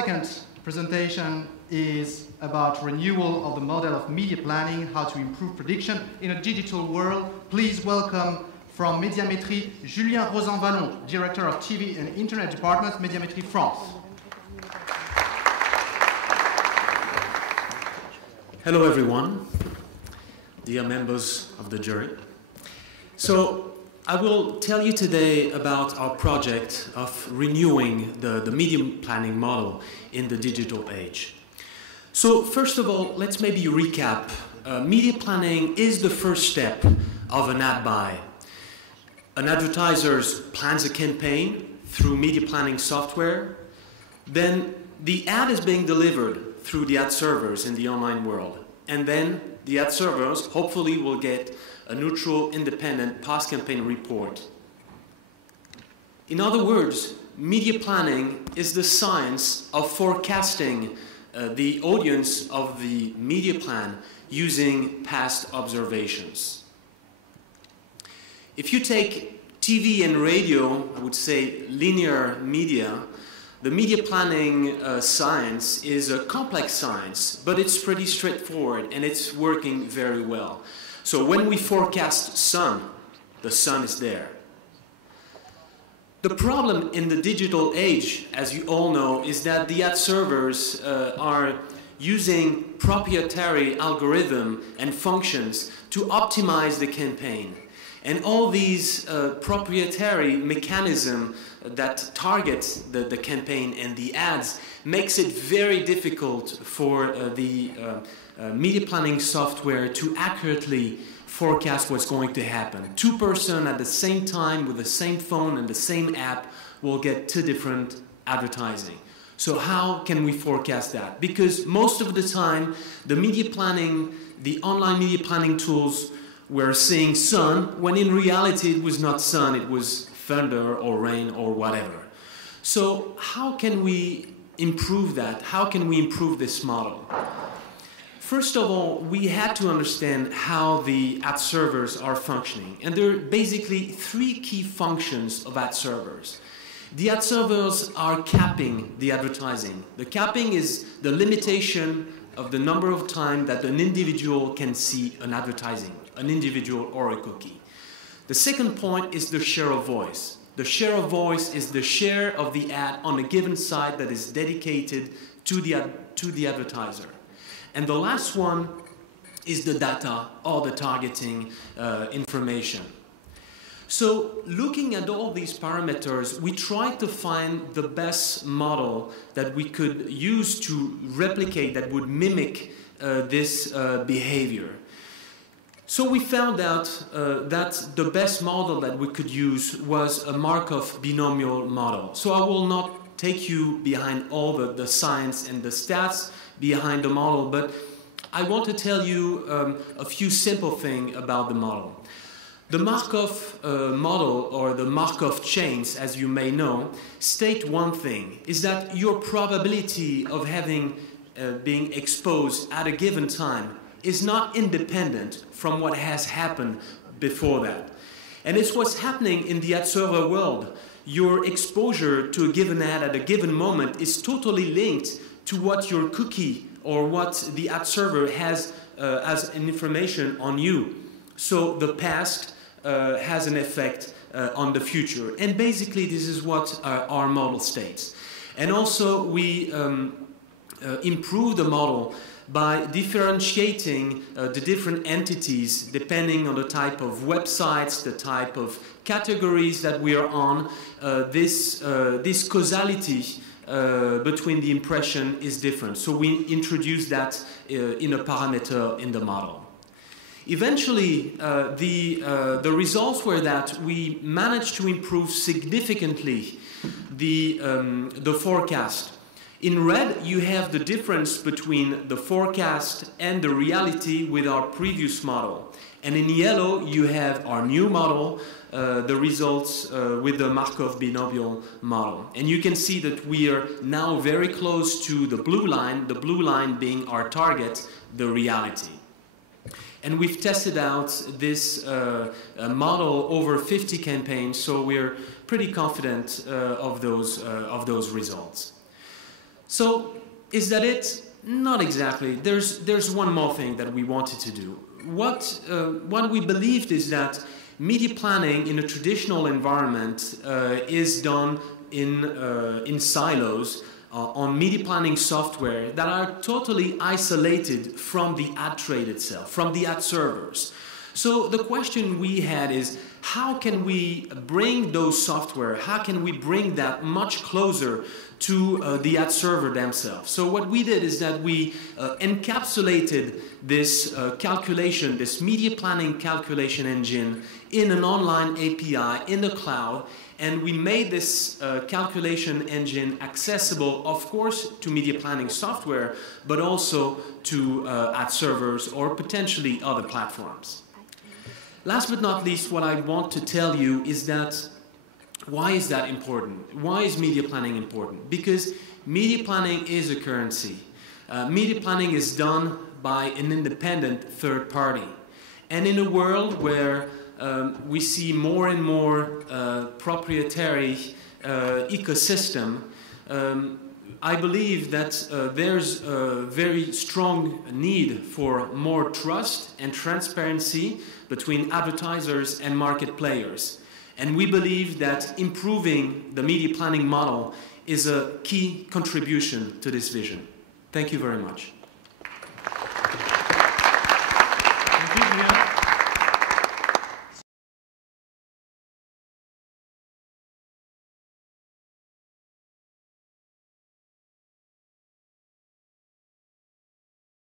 second presentation is about renewal of the model of media planning, how to improve prediction in a digital world. Please welcome from Médiamétrie, Julien Rosanvallon, Director of TV and Internet Department, Médiamétrie France. Hello everyone, dear members of the jury. So I will tell you today about our project of renewing the media planning model in the digital age. So first of all, let's maybe recap. Media planning is the first step of an ad buy. An advertiser plans a campaign through media planning software. Then the ad is being delivered through the ad servers in the online world. And then the ad servers hopefully will get a neutral, independent post-campaign report. In other words, media planning is the science of forecasting the audience of the media plan using past observations. If you take TV and radio, I would say linear media, the media planning science is a complex science, but it's pretty straightforward and it's working very well. So when we forecast sun, the sun is there. The problem in the digital age, as you all know, is that the ad servers are using proprietary algorithms and functions to optimize the campaign. And all these proprietary mechanisms that target the campaign and the ads makes it very difficult for the media planning software to accurately forecast what's going to happen. Two persons at the same time with the same phone and the same app will get two different advertising. So how can we forecast that? Because most of the time, the media planning, the online media planning tools were saying sun, when in reality it was not sun, it was thunder or rain or whatever. So how can we improve that? How can we improve this model? First of all, we had to understand how the ad servers are functioning. And there are basically three key functions of ad servers. The ad servers are capping the advertising. The capping is the limitation of the number of times that an individual can see an advertising, an individual or a cookie. The second point is the share of voice. The share of voice is the share of the ad on a given site that is dedicated to the advertiser. And the last one is the data or the targeting information. So looking at all these parameters, we tried to find the best model that we could use to replicate that would mimic this behavior. So we found out that the best model that we could use was a Markov binomial model. So I will not take you behind all the science and the stats behind the model, but I want to tell you a few simple things about the model. The Markov model, or the Markov chains, as you may know, state one thing, is that your probability of being exposed at a given time is not independent from what has happened before that. And it's what's happening in the ad server world. Your exposure to a given ad at a given moment is totally linked to what your cookie or what the ad server has as an information on you. So the past has an effect on the future. And basically this is what our model states. And also we improve the model by differentiating the different entities depending on the type of websites, the type of categories that we are on. This causality between the impression is different. So we introduce that in a parameter in the model. Eventually, the results were that we managed to improve significantly the forecast. In red, you have the difference between the forecast and the reality with our previous model. And in yellow, you have our new model, the results with the Markov binomial model. And you can see that we are now very close to the blue line being our target, the reality. And we've tested out this model over 50 campaigns, so we're pretty confident of those results. So, is that it? Not exactly. There's one more thing that we wanted to do. What we believed is that media planning in a traditional environment is done in silos on media planning software that are totally isolated from the ad trade itself, from the ad servers. So the question we had is, how can we bring those software, how can we bring that much closer to the ad server themselves? So what we did is that we encapsulated this calculation, this media planning calculation engine in an online API in the cloud, and we made this calculation engine accessible, of course, to media planning software, but also to ad servers or potentially other platforms. Last but not least, what I want to tell you is that why is that important? Why is media planning important? Because media planning is a currency. Media planning is done by an independent third party. And in a world where we see more and more proprietary ecosystem, I believe that there's a very strong need for more trust and transparency between advertisers and market players. And we believe that improving the media planning model is a key contribution to this vision. Thank you very much.